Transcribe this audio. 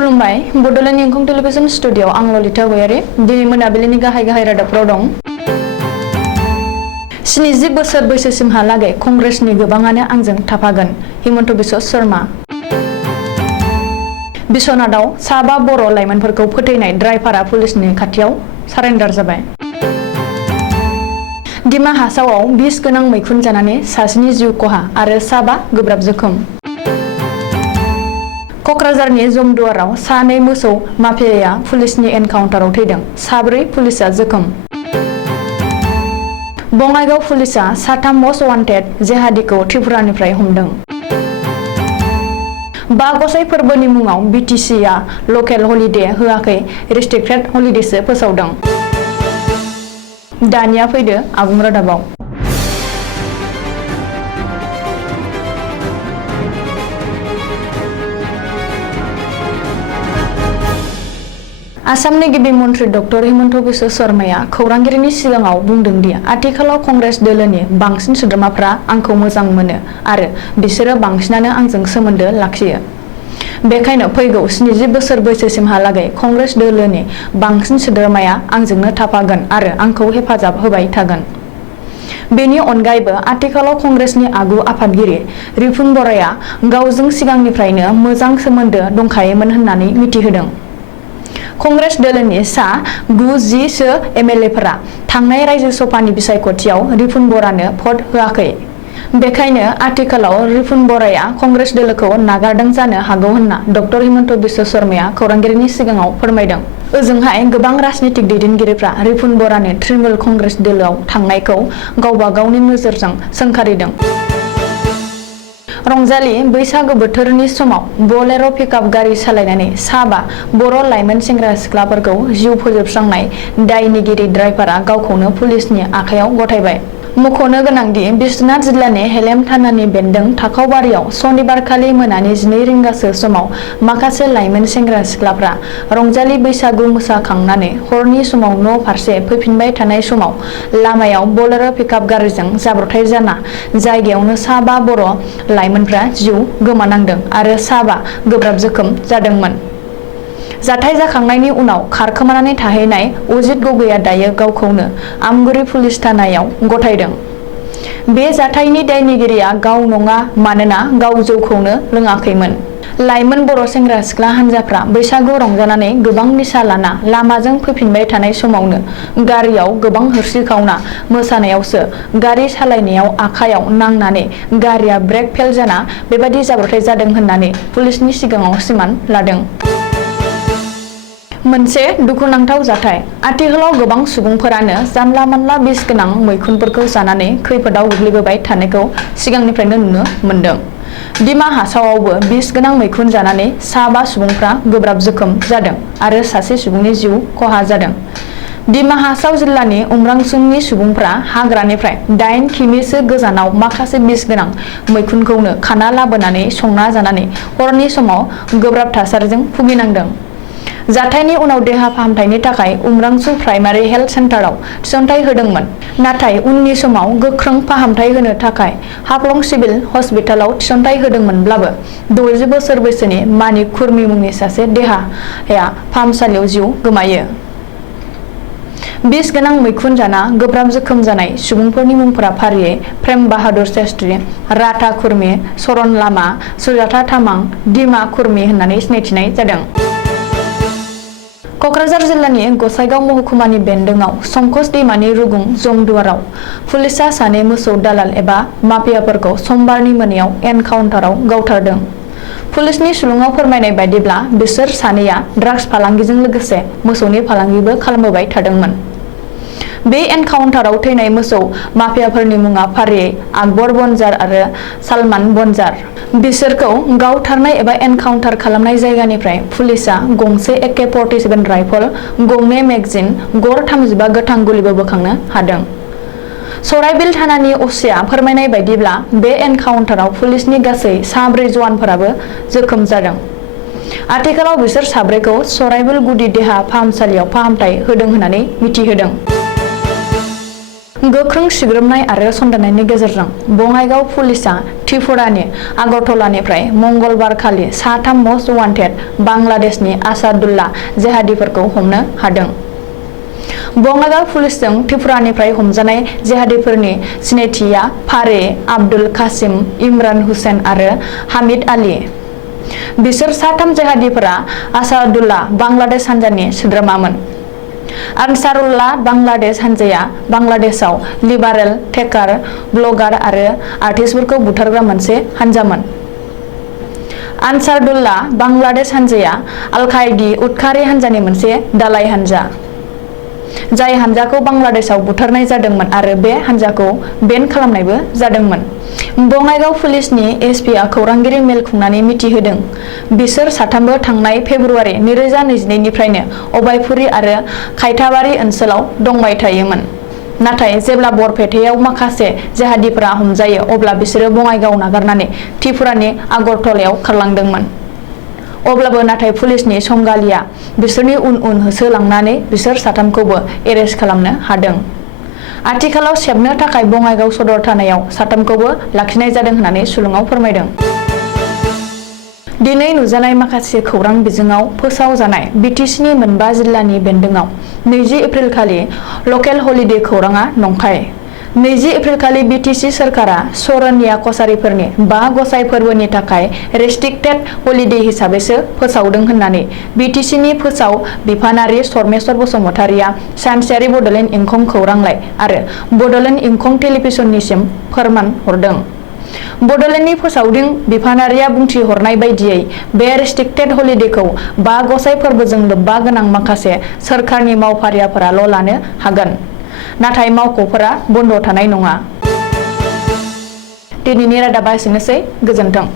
खुलुमबाय Bodoland इंखं television studio आं ललिता गयारि दिनै मोनाबिलिनि गाहाय रादाबफोराव दं। 70 बोसोर बैसोसिमहालागै कंग्रेसनि गोबाङानो आंजों थाफागोन हिमन्त बिश्व शर्मा। बिश्वनाथआव साबा बर' लाइमोनफोरखौ फोथैनाय ड्राइभारा पुलिसनि खाथियाव सारेन्डार जाबाय। डिमा हासावआव बिस गोनां मैखुन जानानै सासेनि जिउ खहा आरो साबा गोब्राब जोखोम। क'क्राझारनि जमदुवाराव सानै मोसौ माफियाया पुलिसनि एनकाउन्टाराव थैदों, साब्रै पुलिसआ जोखोम। बङाइगाव पुलिसआ साथाम मस्ट वान्टेड जेहादीखौ त्रिपुरानिफ्राय हमदों। बागसाइ फोरबोनि मुङाव बिटिसिआ लकेल हलिडे होआखै, रेस्ट्रिक्टेड हलिडेसो फोसावदों। दानिया फैदो आबुं रादाबाव। आसामनि गिबि मन्त्रि डक्टर हिमन्त बिश्व शर्माया खौरांगिरिनि सिगाङाव बुंदों दि आथिखालाव कंग्रेस दोलोनि बांसिन सोद्रोमाफ्रा आंखौ मोजां मोनो आरो बिसोरो बांसिनानो आंजों सोमोन्दो लाखियो। बेखायनो फैगौ 70 बोसोर बैसोसिमहालागै कंग्रेस दोलोनि बांसिन सोद्रोमाया आंजोंनो थाफागोन आरो आंखौ हेफाजाब होबाय थागोन। बेनि अनगायैबो आथिखालाव कंग्रेसनि आगु आफादगिरि रिपुन बराया गावजों सिगांनिफ्रायनो मोजां सोमोन्दो दंखायोमोन होननानै मिथिहोदों। कंग्रेस दोलोनि सा 90 सो एमएलएफोरा थांनाय रायजो सभानि बिसायख'थियाव रिपुन बरानो भट होआखै। बेखायनो आथिखालाव रिपुन बराया कंग्रेस दोलोखौ नागारदों जानो हागौ होनना डक्टर हिमन्त बिश्व शर्माया खौरांगिरिनि सिगाङाव फोरमायदों। ओजोंहाय गोबां राजनीतिक दैदेनगिरिफ्रा रिपुन बरानो तृणमूल कंग्रेस दोलोआव थांनायखौ गावबा गावनि नोजोरजों सोंखारिदों। रंजालि बैसागु बोथोरनि समाव बलेर' पिकआप गारि सालायनानै साबा बर' लाइमोन सेंग्रा सिख्लाफोरखौ जिउ फोजोबस्रांनाय दायनिगिरि ड्राइभारा गावखौनो पुलिसनि आखायाव गथायबाय। मख'नो गोनांदि बिश्वनाथ जिल्लानि हेलेम थानानि बेन्दों थाखावबारियाव सनिबारखालि मोनानि 12 रिंगासो समाव माखासे लाइमोन सेंग्रा सिख्लाफ्रा रंजालि बैसागु मोसाखांनानै हरनि समाव न' फारसे फैफिनबाय थानाय समाव लामायाव बलेर' पिकआप गारिजों जाब्रबथाय जाना जायगायावनो साबा बर' लाइमोनफ्रा जिउ गोमानांदों आरो साबा गोब्राब जोखोम जादोंमोन। जाथाय जाखांनायनि उनाव खारखोमानानै थाहैनाय अजित गगैया दायो गावखौनो आमगुरि पुलिस थानायाव गथायदों। बे जाथायनि दायनिगिरिया गाव नङा, मानोना गाव जौखौनो लोङाखैमोन। लाइमोन बर' सेंग्रा सिख्ला हान्जाफ्रा बैसागु रंजानानै गोबां निसा लाना लामाजों फैफिनबाय थानाय समावनो गारियाव गोबां होस्रिखावना मोसानायावसो गारि सालायनायाव आखायाव नांनानै गारिया ब्रेक फेल जाना बेबादि जाब्रबथाय जादों होननानै पुलिसनि सिगाङाव सिमान लादों। मोनसे दुखुनांथाव जाथाय। आथिखालाव गोबां सुबुंफोरानो जानला मानला बिस गोनां मैखुनफोरखौ जानानै खैफोदाव गोग्लैबोबाय थानायखौ सिगांनिफ्रायनो नुनो मोनदों। डिमा हासावआवबो बिस गोनां मैखुन जानानै साबा सुबुंफ्रा गोब्राब जोखोम जादों आरो सासे सुबुंनि जिउ खहा जादों। डिमा हासाव जिल्लानि उमरांचुमनि सुबुंफ्रा हाग्रानिफ्राय 8 किमिसो गोजानाव माखासे बिस गोनां मैखुनखौनो खाना लाबोनानै संना जानानै हरनि समाव गोब्राब थासारिजों भुगिनांदों। जाथायनि उनाव देहा फाहामथायनि थाखाय उमरांचु प्राइमारि हेल्थ सेन्टाराव थिसनथाय होदोंमोन, नाथाय उननि समाव गोख्रों फाहामथाय होनो थाखाय हाफ्लं सिभिल हस्पिटालाव थिसनथाय होदोंमोनब्लाबो 60 बोसोर बैसोनि मानिक खुर्मी मुंनि सासे देहाया फाहामसालियाव जिउ गोमायो। बिस गोनां मैखुन जाना गोब्राब जोखोम जानाय सुबुंफोरनि मुंफोरा फारियै प्रेम बाहादुर शास्त्री, राधा खुर्मी, चरण लामा, सुजाता तामां, डिमा खुर्मी होननानै सिनायथिनाय जादों। क'क्राझार जिल्लानि गसाइगाव महकुमानि बेन्दोंआव संकस दैमानि रुगुं जमदुवाराव पुलिसआ सानै मोसौ दालाल एबा माफियाफोरखौ समबारनि मोनायाव एनकाउन्टाराव गावथारदों। पुलिसनि सुलुङाव फोरमायनाय बायदिब्ला बिसोर सानैया ड्राग्स फालांगिजों लोगोसे मोसौनि फालांगिबो खालामबोबाय थादोंमोन। बे एनकाउन्टाराव थैनाय मोसौ माफियाफोरनि मुङा फारियै आकबर बनजार आरो सालमान बनजार। बिसोरखौ गावथारनाय एबा एनकाउन्टार खालामनाय जायगानिफ्राय पुलिसआ गंसे AK-47 राइफल, गंनै मेगजिन, गर 35 गोथां गुलिबो बोखांनो हादों। सराइबिल थानानि असिया फोरमायनाय बायदिब्ला बे एनकाउन्टाराव पुलिसनि गासै 4 जवानफोराबो जोखोम जादों। आथिखालाव बिसोर साब्रैखौ सराइबिल गुदि देहा फाहामसालियाव फाहामथाय होदों होननानै मिथिहोदों। गोख्रों सिग्रोमनाय आरो सन्देरनायनि गेजेरजों बङाइगाव पुलिसआ त्रिपुरानि आगरतलानिफ्राय मंगलबार खालि 3 मस्ट वान्टेड बांलादेशनि आसादुल्ला जेहादीफोरखौ हमनो हादों। बङाइगाव पुलिसजों त्रिपुरानिफ्राय हमजानाय जेहादीफोरनि सिनायथिया फारे, आब्दुल कासिम, इमरान हुसैन आरो हामिद आली। बिसोर 3 जेहादीफोरा आसादुल्ला बांलादेश हान्जानि सोद्रोमामोन। आनसारुल्लाह बांलादेश हान्जाया बांलादेशआव लिबारेल, ट्रेकार, ब्लगार आरो आर्टिस्टफोरखौ बुथारग्रा मोनसे हान्जामोन। आनसारुल्लाह बांलादेश हान्जाया आल-कायदा उदखारि हान्जानि मोनसे दालाय हान्जा, जाय हान्जाखौ बांलादेशआव बुथारनाय जादोंमोन आरो बे हान्जाखौ बेन खालामनायबो जादोंमोन। बङाइगाव पुलिसनि एसपिआ खौरांगिरि मेल खुंनानै मिथिहोदों। बिसोर 3बो थांनाय फेब्रुवारि 2022 निफ्रायनो अबायपुरी आरो खायथाबारि ओनसोलाव दंबाय थायोमोन। नाथाय जेब्ला बरपेटायाव माखासे जेहादीफोरा हमजायो अब्ला बिसोरो बङाइगाव नागारनानै त्रिपुरानि आगरतलायाव खारलांदोंमोन। अब्लाबो नाथाय पुलिसनि संगालिया बिसोरनि उन होसोलांनानै बिसोर 3खौबो एरेस्ट खालामनो हादों। आथिखालाव सेबनो थाखाय बङाइगाव सदर थानायाव 3खौबो लाखिनाय जादों होननानै सुलुङाव फोरमायदों। दिनै नुजानाय माखासे खौरां बिजोङाव फोसावजानाय बिटिसिनि मोनबा जिल्लानि बेन्दोंआव 20 एप्रिल खालि लकेल हलिडे खौराङा नंखाय। 20 एप्रिल खालि बिटिसि सोरखारा सरनिया कसारीफोरनि 5 गसाइ फोरबोनि थाखाय रेस्ट्रिक्टेड हलिडे हिसाबैसो फोसावदों होननानै बिटिसिनि फोसाव बिफानारि सरमेश्वर बसुमतारीया सानसेयारि बड'लेण्ड इंखं खौरांलाइ आरो बड'लेण्ड इंखं टेलिभिजननिसिम फोरमान हरदों। बड'लेण्डनि फोसावदिं बिफानारिया बुंथिहरनाय बायदियै बे रेस्ट्रिक्टेड हलिडेखौ 5 गसाइ फोरबोजों लोब्बा गोनां माखासे सोरखारनि मावफारियाफोराल' लानो हागोन, नाथाय मावख'फोरा बन्द' थानाय नङा। दिनैनि रादाबा एसेनोसै, गोजोन्थों।